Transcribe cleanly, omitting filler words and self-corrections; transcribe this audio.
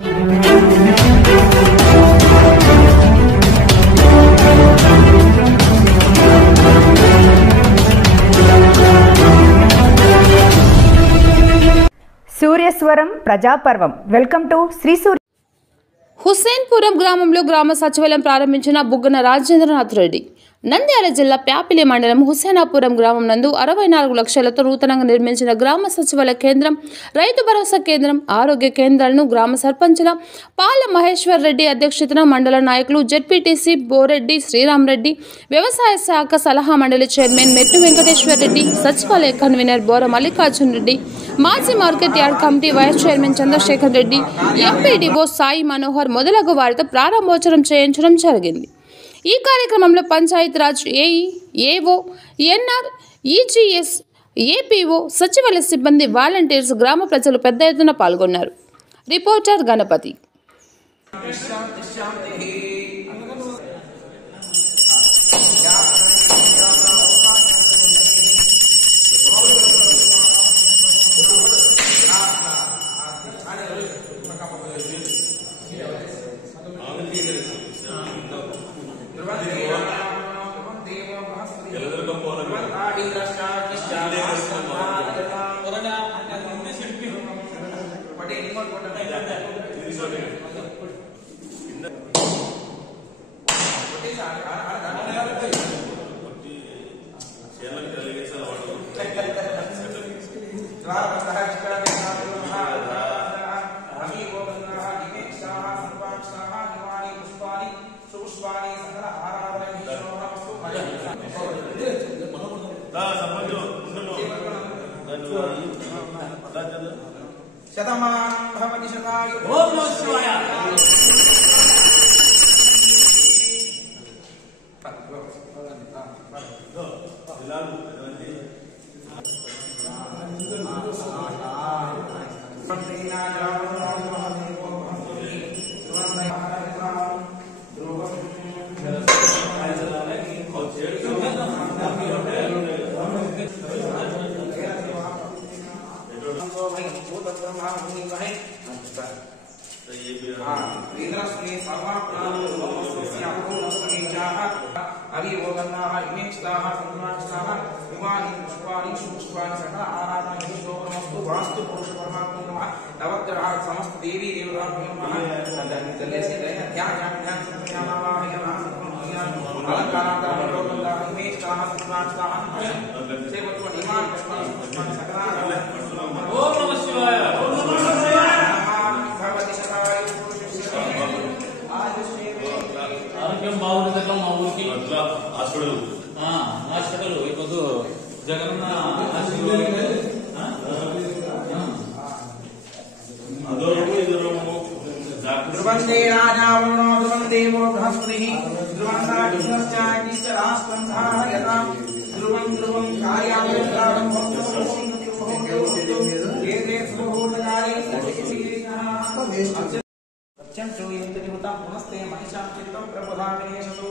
సూర్యస్వరం ప్రజాపర్వం. Welcome to Shri సూర్య. హుస్సేన్పురం గ్రామంలో గ్రామ సచివాలయం ప్రారంభించిన బుగ్గన రాజేంద్రనాథ్ రెడ్డి. నంద్యాల జిల్లా ప్యాపిలి మండలం హుస్సేనాపురం గ్రామం నందు 64 లక్షలతో నూతనంగా నిర్మించిన గ్రామ సచివాలయ కేంద్రం, రైతు భరోసా కేంద్రం, ఆరోగ్య కేంద్రాలను గ్రామ సర్పంచుల పాల మహేశ్వర్ రెడ్డి అధ్యక్షతన మండల నాయకులు జెడ్పీటీసీ బోరెడ్డి శ్రీరామ్ రెడ్డి, వ్యవసాయ శాఖ సలహా మండలి చైర్మన్ మెట్టు వెంకటేశ్వర్ రెడ్డి, సచివాలయ కన్వీనర్ బోర మల్లికార్జున్ రెడ్డి, మాజీ market yard committee vice chairman Chandrasekhar Reddy, MPDO Sai Manohar మొదలగు వారితో ప్రారంభోత్సవం చేయించడం జరిగింది. ఈ కార్యక్రమంలో Panchayati Raj AE, AO, NR, EGS, APO, సచివాలయ సిబ్బంది, వాలంటీర్స్, గ్రామ ప్రజలు పెద్ద ఎత్తున పాల్గొన్నారు. రిపోర్టర్ గణపతి. समस्त देवी देवता ఆరోగ్యం బాగుంటుంది మా ఊరికి హాస్పిటల్ ఇప్పుడు జగన్ ध्रुवंदे राजावरुणो ध्रुवं देवो बृहस्पतिः ध्रुवन्दादिश्चादिश्चरास्पन्धायतां ध्रुवं ध्रुवं कार्यावृत्तारं भक्तो एते सुभूतकारे सत्यं चोयन्ति देवता पुनस्ते महिषां चित्तं प्रबोधामनेषु